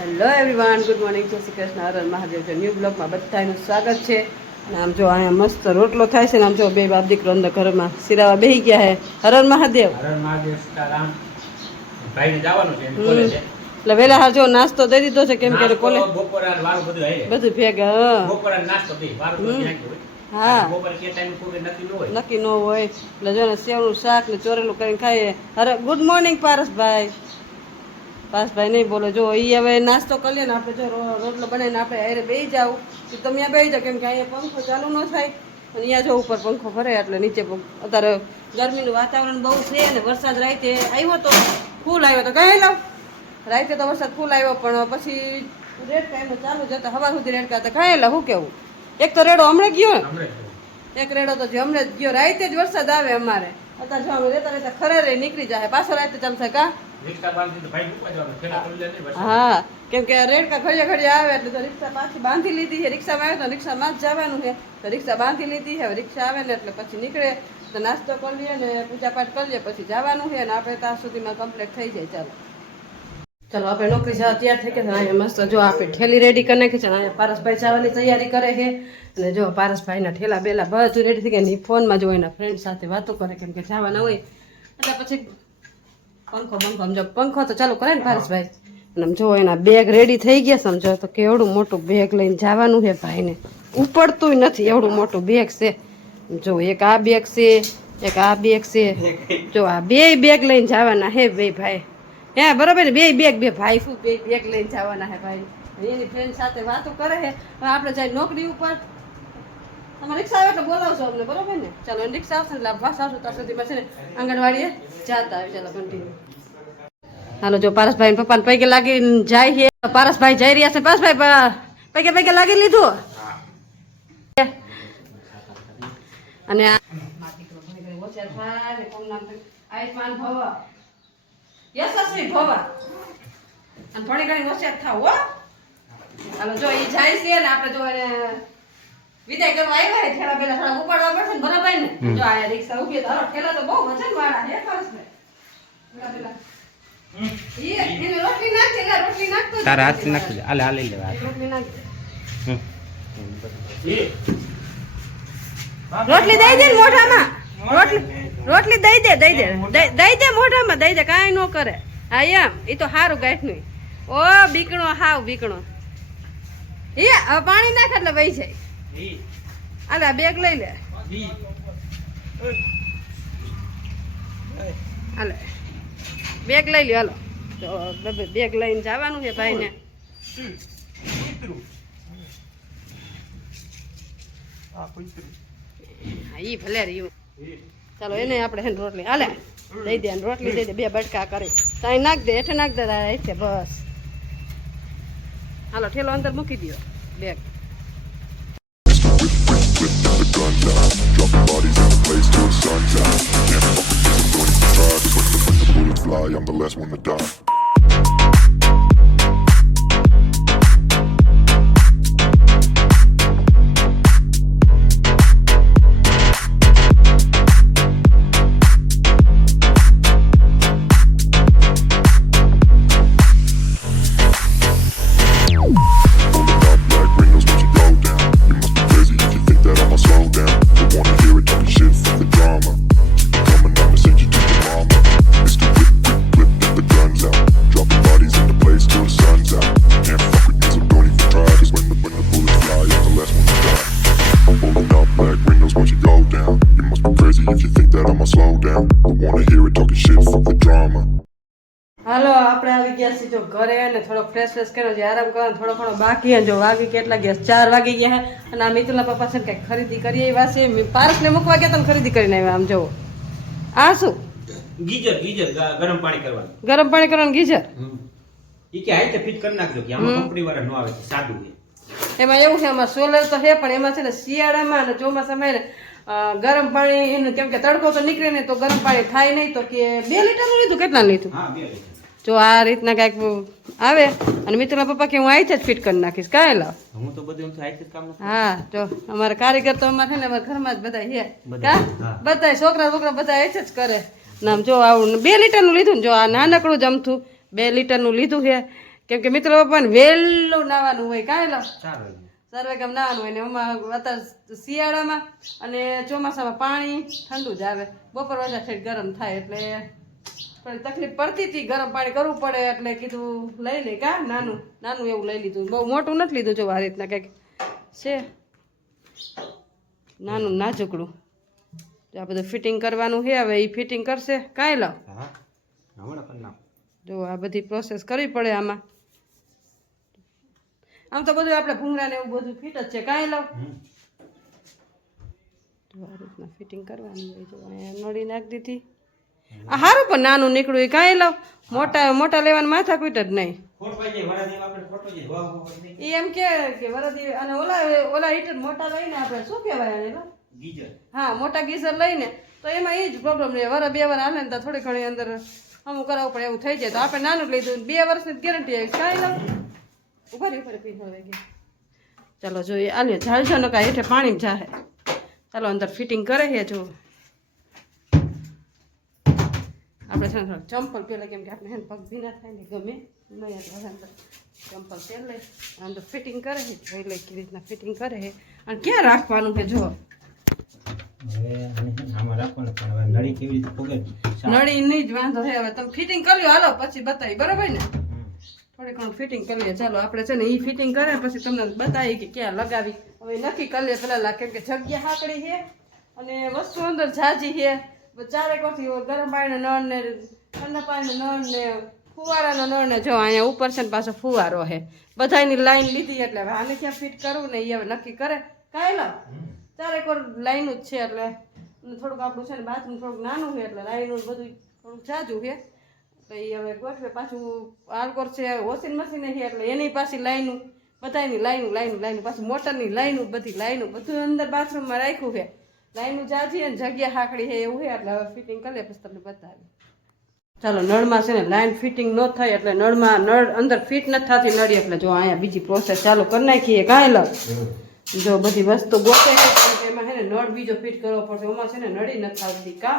Hello everyone, good morning, જય શ્રી કૃષ્ણ, હર હર મહાદેવ. છે new બ્લોગમાં બધાનું સ્વાગત છે. અને આમ જો અહીંયા મસ્ત રોટલો થાય છે ને આમ જો બે બાપ દીકરો અંદર ઘરમાં સિરાવા બેહી ગયા હે. હર હર મહાદેવ. હર હર મહાદેવ. સીતારામ. ભાઈને જવાનું છે કોલેજે. એટલે વેલા હાર જો નાસ્તો દઈ દીધો છે કેમ કે કોલેજ બપોરા વાળું બધું હે બધું ભેગા. બપોરા નાસ્તો દે વાળું બધું નાખ્યું હોય. હા, બપોરે કે ટાઈમ કોઈ નક્કી ન હોય. નક્કી ન હોય એટલે જો ને સેવનું શાક ને ચોરેલું કરીને ખાઈએ. અરે ગુડ મોર્નિંગ પારસભાઈ. પારસભાઈ નહીં બોલો, જો એ હવે નાસ્તો કરીએ ને આપણે જો રોટલો બનાવીને આપણે હારે બેસી જાવ તો તમે ત્યાં બેસી જાવ કેમ કે અહીંયા પંખો ચાલુ ન થાય અને અહીંયા જો ઉપર પંખો ફરે એટલે નીચે અત્યારે ગરમીનું વાતાવરણ બહુ છે ને વરસાદ રાતે આવ્યો તો ફૂલ આવ્યો તો કઈ લાવ રાતે તો વરસાદ ફૂલ આવ્યો પણ પછી રેડ ટાઈમ ચાલુ જતા હવા સુધી રેડ કરતા કાંઈ લા શું કેવું. એક તો રેડો હમણાં ગયો ને, એક રેડો તો જો હમણાં જ ગયો, રાતે જ વરસાદ આવે અમારે. અત્યારે જો અમે રહેતા રહેતા ખરે નીકળી જાય પાછો રાતે ચાલશે કા. હા, કેમ કે રેડકા ઘડિયા ઘડિયા આવે એટલે તો રિક્ષા પાછી બાંધી લીધી છે. રિક્ષામાં આવે તો રિક્ષામાં જ જવાનું છે તો રિક્ષા બાંધી લીધી છે. રિક્ષા આવે ને એટલે પછી નીકળે તો નાસ્તો કરી લઈએ ને પૂજા પાઠ કરી લઈએ પછી જવાનું છે ને આપણે ત્યાં સુધીમાં કમ્પ્લીટ થઈ જાય. ચાલો ચાલો આપણે નોકરી જવા તૈયાર થઈ ગયા. અહીંયા મસ્ત જો આપણે ઠેલી રેડી કરી નાખી છે ને અહીંયા પારસભાઈ જવાની તૈયારી કરે છે. અને જો પારસભાઈના ઠેલા બેલા બધું રેડી થઈ ગયા. ફોનમાં જો એના ફ્રેન્ડ સાથે વાતો કરે કેમ કે જવાના હોય એટલે પછી પંખો સમજો પંખો તો ચાલુ કરે ને પારસભાઈ. અને આમ જો એના બેગ રેડી થઈ ગયા સમજો તો કેવડું મોટું બેગ લઈને જવાનું છે ભાઈને. ઉપડતું નથી એવડું મોટું બેગ છે. જો એક આ બેગ છે, એક આ બેગ છે. જો આ બે બેગ લઈને જવાના હે બે ભાઈ. હે બરોબર ને, બે ભાઈ શું બે બેગ લઈને જવાના હે ભાઈ. એની ફ્રેન્ડ સાથે વાતો કરે છે. હવે આપણે જાય નોકરી ઉપર. તમારે રિક્ષા આવે એટલે બોલાવશો અમને, બરોબર ને? ચાલો રિક્ષા આવશે એટલે બસ આવશું ત્યાં સુધીમાં છે ને આંગણવાડીએ જતા આવે. ચાલો કન્ટિન્યુ. હાલો જો પારસભાઈ પપ્પાને પૈકે લાગી જાય છે. પારસભાઈ જઈ રહ્યા છે. પારસભાઈ પૈકે લાગી લીધું. અને થોડી ઘણી હોશિયાર થાવ હો. હાલો જો એ જાય છે ને આપણે જો એને વિદાય કરવા આવ્યા હે. ઠેલા પેલા થોડા ઉપાડવા પડશે ને બરાબર ને. જો આ રિક્ષા ઉભી તો ઠેલા તો બહુ વજન વાળા હે પારસભાઈ. પેલા તારા હાથ નાખી હાલે હાલે લેવા રોટલી દઈ દે મોઢામાં. રોટલી દઈ દે મોઢામાં દઈ દે. કાંઈ ન કરે. હા એમ એ તો સારું ગાંઠનું. ઓ બીકણો હાવ બીકણો. એ હવે પાણી નાખ એટલે વહી જાય. હાલે આ બેગ લઈ લે. હાલે બેગ લઈ લ્યો. હાલો બેગ લઈને જવાનું છે ભાઈ ને. હા ઈ ભલે રહ્યું. ચાલો એને આપણે હે રોટલી હાલે દઈ દે. રોટલી દઈ દે. બે બટકા કરી ત્યાં નાખ દે. હેઠે નાખ દે છે બસ. હાલો ઠેલો અંદર મૂકી દો bag. I'm the last one to die. હાલો આપણે આવી ગયા છીએ જો ઘરે અને થોડોક ફ્રેશ કર્યો છે. આરામ કરવાનો થોડો ઘણો બાકી. જો વાગી કેટલા ગયા 4 વાગી ગયા. અને આ મિતુલા પપ્પા છે ને કંઈક ખરીદી કરી આવ્યા છે. પારસને મૂકવા ગયા તો ખરીદી કરીને આવ્યા. આમ જુઓ આ શું ગીઝર ગરમ પાણી કરવાનું. ગરમ પાણી કરવાનું ગીઝર. ઈ કે આઈ તે ફિટ કરી નાખજો કે આમાં કંપની વાળા નો આવે છે સાદું છે. એમાં એવું છે આમાં સોલર તો છે પણ એમાં છે ને શિયાળામાં અને ચોમાસામાં ને ગરમ પાણી એનું કેમ કે તડકો તો નીકળે ને તો ગરમ પાણી થાય નહીં. તો કે 2 લીટરનું લીધું. કેટલા લીધું? હા 2 લીટર. જો આ રીતના કાંઈક આવે અને મિત્રના પપ્પા કે હું આઈ જ ફિટ કરી નાખીશ. કાંઈ લાવ હું તો બધું આઈ જ કામ. હા જો અમારા કારીગર તો અમારે છે ને અમારા ઘરમાં જ બધા છે. કા બધા છોકરા બધા આઈ જ કરે. નામ જો આવું 2 લીટરનું લીધું ને જો આ નાનકડું જ અમથું 2 લીટરનું લીધું છે કેમ કે મિત્રો પપ્પાને વહેલું નાવાનું હોય કાંઈ લો 4 વાગે. સર્વે કામ નાવાનું હોય ને એમાં અત્યારે શિયાળામાં અને ચોમાસામાં પાણી ઠંડુ જ આવે બપોર વાગ્યા ઠેઠ ગરમ થાય એટલે થોડી તકલીફ પડતી હતી ગરમ પાણી કરવું પડે એટલે કીધું લઈ લે કા નાનું નાનું એવું લઈ લીધું બહુ મોટું નથી લીધું જો આ રીતના કંઈક છે નાનું નાજુકડું આ બધું ફિટિંગ કરવાનું છે હવે એ ફિટિંગ કરશે કાંઈ લો હા હમણાં કરી નાખો. જો આ બધી પ્રોસેસ કરવી પડે આમાં આમ તો બધું આપણે ભૂંગળા ને એવું બધું ફિટ જ છે કાંઈ લો તો આ રીતના ફિટિંગ કરવાની હોય જો અહીંયા નળી નાખી દીધી આ સારું પણ નાનું નીકળ્યું એ કાંઈ લો મોટા લેવાનું માથાકૂટ જ નહીં ખોટ પાઈ જાય વરાદીમાં આપણે ખોટો જાય વાવ નહીં એ એમ કે વરદી અને ઓલા હીટર મોટા લઈને આપણે શું કહેવાય આને લો ગીજર હા મોટા ગીઝર લઈને તો એમાં એ જ પ્રોબ્લેમ રહે વર 2 વાર હાલે ને તો થોડી ઘણી અંદર અમુક કરાવવું પડે એવું થઈ જાય તો આપણે નાનું જ લીધું 2 વર્ષની ગેરંટી આવી કાંઈ લો ઉપર પી હવે ગઈ ચાલો જોઈએ આલે ઝાલશો ન કાંઈ હેઠે પાણી જાહે ચાલો અંદર ફિટિંગ કરે છે જો આપણે છે ને ચંપલ પહેલાં કેમ કે આપણે હેન્ડ પગ ભીના થાય ને ગમે નહીં અંદર ચંપલ પહેર લે અંદર ફિટિંગ કરે છે જોઈ લે કેવી રીતના ફિટિંગ કરે છે અને ક્યાં રાખવાનું છે જો હવે આમાં રાખવાનું પણ હવે નળી કેવી રીતે પકડવી? નળીની જ વાંધો છે હવે તમે ફિટિંગ કરી લો હાલો પછી બતાવી બરાબર ને થોડી ઘણું ફિટિંગ કરી લે ચાલો આપણે છે ને એ ફિટિંગ કરે પછી તમને બતાવી કે ક્યાં લગાવી હવે નક્કી કરી લે પેલા કેમ કે જગ્યા હાકડી છે અને વસ્તુ અંદર ઝાજી છે ચારેક વખત ગરમ પાણીનો નળ ને ઠંડા પાણીનો નળ ને ફુવારાનો નળ ને જો અહીંયા ઉપર છે ને પાછો ફુવારો છે બધાની લાઈન લીધી એટલે હવે આને ક્યાં ફિટ કરવું ને એ હવે નક્કી કરે કાંઈ લો ચારેક વાર લાઈનું જ છે એટલે થોડુંક આપણું છે ને બાથરૂમ થોડુંક નાનું છે એટલે લાઈનું બધું થોડુંક જાજું છે એટલે એ હવે ગોઠવે પાછું આલકોર છે વોશિંગ મશીન છે એટલે એની પાછી લાઈનું બધાની લાઈનું પાછું મોટરની લાઈનું બધી લાઈનું બધું અંદર બાથરૂમમાં રાખ્યું છે લાઈનું જાજી અને જગ્યા હાકડી છે એવું છે એટલે હવે ફિટિંગ કરી લે પછી તમને બતાવી ચાલો નળમાં છે ને લાઈન ફિટિંગ ન થાય એટલે નળ અંદર ફિટ નથી થતી નળી એટલે જો અહીંયા બીજી પ્રોસેસ ચાલુ કરી નાખીએ કાંઈ લો જો બધી વસ્તુ ગોતે છે એમાં છે ને નળ બીજો ફિટ કરવો પડશે એમાં છે ને નળી નથી આવતી કા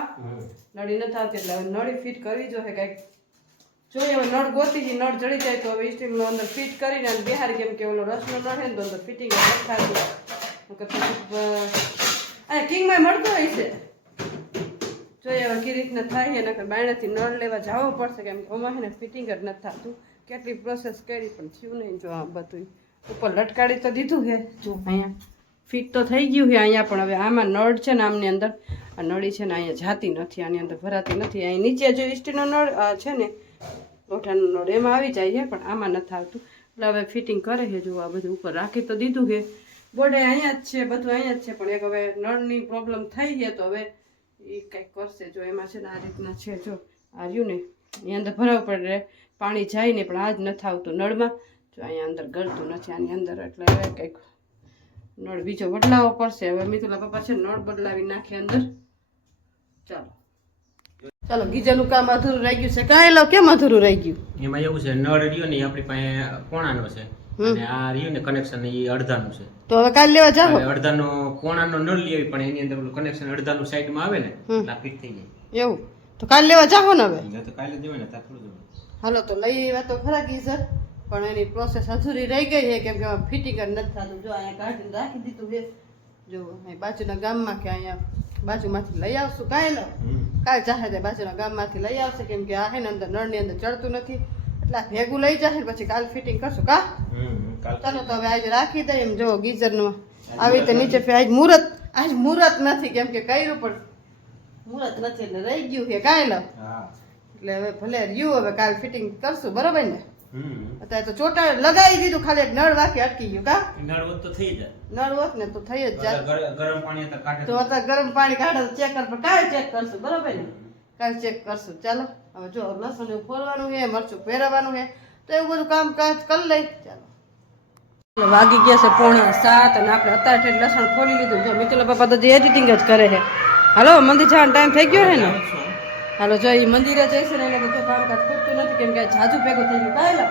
નળી નથી આવતી એટલે હવે નળી ફિટ કરવી જોઈએ કંઈક જોઈએ હવે નળ ગોતી છે નળ જડી જાય તો હવે સ્ટીલનો અંદર ફિટ કરીને અને બિહારી કેમ કે ઓલો રસનો નળ છે ને તો અંદર ફિટિંગ નથી થતું આ કિંગમાં મળતો હોય છે જોઈએ હવે કેવી રીતના થાય છે નકર બાયણેથી નળ લેવા જવું પડશે કેમ કે આમાં છે ને ફિટિંગ જ નથી થતું કેટલી પ્રોસેસ કરી પણ થયું નહીં જો આ બધું ઉપર લટકાડી તો દીધું છે જો અહીંયા ફિટ તો થઈ ગયું છે અહીંયા પણ હવે આમાં નળ છે ને આમની અંદર આ નળી છે ને અહીંયા જાતી નથી આની અંદર ભરાતી નથી અહીં નીચે જો સ્ટીલનો નળ છે ને લોઢાનો નળ એમાં આવી જાય છે પણ આમાં નથી આવતું એટલે હવે ફિટિંગ કરે છે જો આ બધું ઉપર રાખી તો દીધું છે બોર્ડે અહીંયા જ છે બધું અહીંયા જ છે પણ એક હવે નળની પ્રોબ્લેમ થઈ છે તો હવે એ કંઈક કરશે જો એમાં છે ને આ રીતના છે જો આ રહ્યું ને એની અંદર ભરાવું પડે પાણી જાય ને પણ આ જ નથી આવતું નળમાં જો અહીંયા અંદર ગળતું નથી આની અંદર એટલે હવે કંઈક નળ બીજો બદલાવવો પડશે હવે મિતુલા પપ્પા છે નળ બદલાવી નાખે અંદર ચાલો ગીઝરનું કામ અધૂરું રહી ગયું છે કાંઈ લો કેમ અધૂરું રહી ગયું એમાં એવું છે નળ રહ્યો ને આપણી પાસે કોણાનો છે અને આ રહ્યું ને કનેક્શન એ અડધાનું છે તો હવે કાલે લેવા જાઓ અડધાનો કોણાનો નળ લઈ આવી પણ એની અંદર ઓલું કનેક્શન અડધાનું સાઈડમાં આવે ને એટલે ફિટ થઈ જાય એવું તો કાલે લેવા જાઓ ને હવે તો કાલે જવાય ને ત્યાં થોડું જવાય હાલો તો લઈ આવ્યા તો ખરા ગીઝર પણ એની પ્રોસેસ અધૂરી રહી ગઈ છે કેમ કે ફિટિંગ જ નથી થતું જો અહીંયા કાઢીને રાખી દીધું છે જો અહીં બાજુના ગામમાં કે અહીંયા બાજુમાંથી લઈ આવશું કાંઈ લો કાલે ચાહે તે બાજુના ગામમાંથી લઈ આવશે કેમ કે આ હે ને અંદર નળની અંદર ચડતું નથી એટલે ભેગું લઈ જશે પછી કાલે ફિટિંગ કરશું કા ચાલો તો હવે આજે રાખી દઈએ એમ જો ગીઝરનું આવી રીતે નીચે આજ મુહૂર્ત નથી કેમ કે કર્યું પણ મુહૂર્ત નથી એટલે રહી ગયું છે કાંઈ લો એટલે હવે ભલે રહ્યું હવે કાલે ફિટિંગ કરશું બરોબર ને અત્યારે તો ચોટા લગાવી દીધું ખાલી એક નળ વાકી અટકી ગયું કા નળ હોત તો થઈ જાય નળ હોત ને તો થઈ જ જાય ગરમ પાણી તો કાઢે તો અત્યારે ગરમ પાણી કાઢે તો ચેક કર પણ કાલે ચેક કરશું બરોબર ને કાલે ચેક કરશું ચાલો હવે જો લસણ એવું ફોલવાનું છે મરચું પહેરવાનું છે તો એવું બધું કામકાજ કરી લઈ ચાલો વાગી ગયા છે 6:45 અને આપણે અત્યારે લસણ ખોલી લીધું જો મિતુલા પપ્પા તો જે એડિટિંગ જ કરે છે હાલો મંદિર જવાનો ટાઈમ થઈ ગયો છે ને હાલો જો એ મંદિરે જઈશું ને એટલે બધું કામકાજ ખૂટતું નથી કેમ કે જાજુ ભેગું થઈ ગયું કાંઈ લો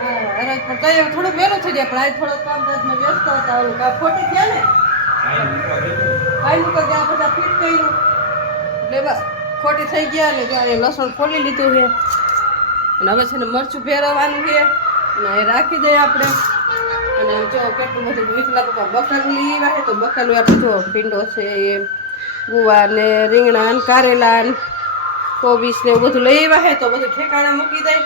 હા અરે પણ કઈ થોડુંક વહેલું થઈ જાય પણ આજે થોડોક કામકાજમાં વ્યસ્ત હતા ઓલું કામ ખોટી ગયા ને ભાઈ મૂકો ગયા બધા ફિટ કર્યું એટલે બસ ખોટી થઈ ગયા ને જો લસણ ખોલી લીધું છે અને હવે છે ને મરચું ફેરવવાનું છે અને એ રાખી દઈએ આપણે. અને જો કેટલું બધું વિકલા પપ્પા બકાલું લીવા છે, તો બકાલું આપણે જો ભીંડો છે, એ ગુવાર ને રીંગણા ને કારેલા ને કોબીસ ને એવું બધું લઈ આવ્યા છે, તો બધું ઠેકાણા મૂકી દઈ.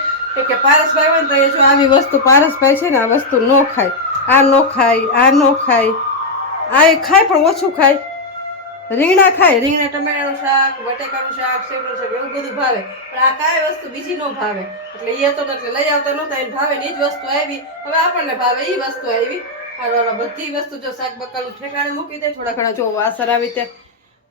કે પારસભાઈ હોય ને તો એ જો આવી વસ્તુ પારસભાઈ છે ને આ વસ્તુ ન ખાય, આ ન ખાય, આ ન ખાય, આ એ ખાય પણ ઓછું ખાય. રીંગણા ખાય, રીંગણા ટમેટાનું શાક, બટેકાનું શાક, સેવનું શાક એવું બધું ભાવે, પણ આ કાંઈ વસ્તુ બીજી ન ભાવે. એટલે એ તો એટલે લઈ આવતા નહોતા, એને ભાવે ને એ જ વસ્તુ આવી. હવે આપણને ભાવે એ વસ્તુ આવી. આ બધી વસ્તુ જો શાક બકાલું ઠેકાણે મૂકી દે. થોડા ઘણા જો વાસર આવી ત્યાં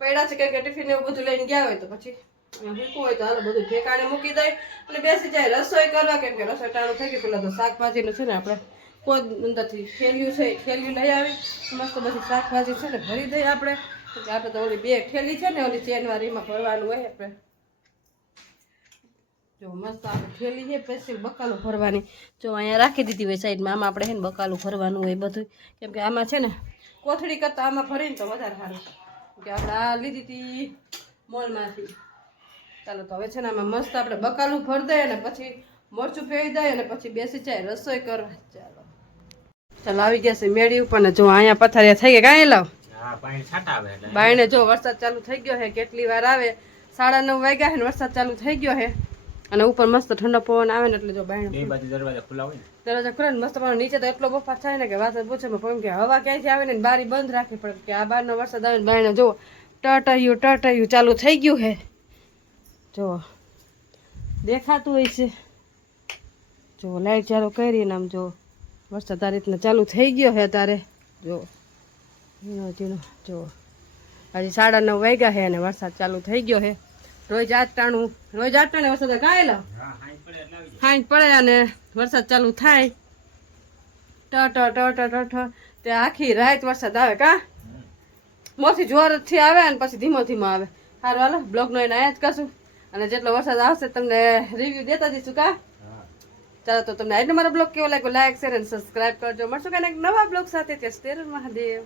પડ્યા છે, કેમ કે ટિફિન એવું બધું લઈને ગયા હોય તો પછી મૂકવું હોય તો હાલો બધું ઠેકાણે મૂકી દઈ અને બેસી જાય રસોઈ કરવા. કેમ કે રસોઈ ટાણું થઈ ગયું. પેલા તો શાકભાજીનું છે ને આપણે કોઈ અંદરથી થેલિયું છે, થેલિયું લઈ આવી મસ્ત બધી શાકભાજી છે ને ભરી દઈએ આપણે. આપણે તો ઓલી બે થેલી છે ને ઓલી ચેનવારીમાં ભરવાનું હોય આપણે. જો મસ્ત આપણે થેલી છે સ્પેશિયલ બકાલું ભરવાની. જો અહીંયા રાખી દીધી હોય સાઈડમાં. આમાં આપણે છે ને બકાલું ભરવાનું હોય બધું. કેમ કે આમાં છે ને કોથળી કરતાં આમાં ભરીને તો વધારે સારું. કે આપણે આ લીધી હતી મોલમાંથી. ચાલો તો હવે છે ને આમાં મસ્ત આપણે બકાલું ભરી દઈએ અને પછી મરચું ફેરી દઈએ અને પછી બેસી જાય રસોઈ કરવા. ચાલો આવી ગયા છે મેળી ઉપર ને જો અહીંયા પથારિયા થઈ ગયા. કાંઈ લાવ બાયણે જો વરસાદ ચાલુ થઈ ગયો છે. કેટલી વાર આવે 9:30 વાગ્યા છે ને વરસાદ ચાલુ થઈ ગયો છે અને ઉપર મસ્ત ઠંડો પવન આવે ને એટલે જો બાયણે દરવાજા ખુલ્લા ને મસ્ત પવન. નીચે તો એટલો બફાટ થાય ને કે વાત પૂછે પણ કે હવા ક્યાંથી આવે ને બારી બંધ રાખવી પડે. કે આ બહારનો વરસાદ આવે ને બાયણે જો ટટાયું ચાલુ થઈ ગયું છે. જો દેખાતું હોય છે. જો લાઈટ ચાલુ કરી ને આમ જો વરસાદ આ રીતના ચાલુ થઈ ગયો છે તારે. જો હજી 9:30 વાગ્યા છે અને વરસાદ ચાલુ થઈ ગયો છે. રોજ આજ ટાણું વરસાદ કાંઈ લાવ હાંજ પડે અને વરસાદ ચાલુ થાય ટ તે આખી રાત વરસાદ આવે. કા મોથી જોરથી આવે અને પછી ધીમો આવે. સારું હાલો બ્લોગનો એને અહીંયા જ કરશું અને જેટલો વરસાદ આવશે તમને રિવ્યુ દેતા જઈશું. કા ચાલો તો તમને આજનો મારો બ્લોગ કેવો લાગ્યો લાઈક શેર અને સબસ્ક્રાઈબ કરજો. મળશું કાંઈ નવા બ્લોગ સાથે. ત્યાં સ્ટેર મહાદેવ.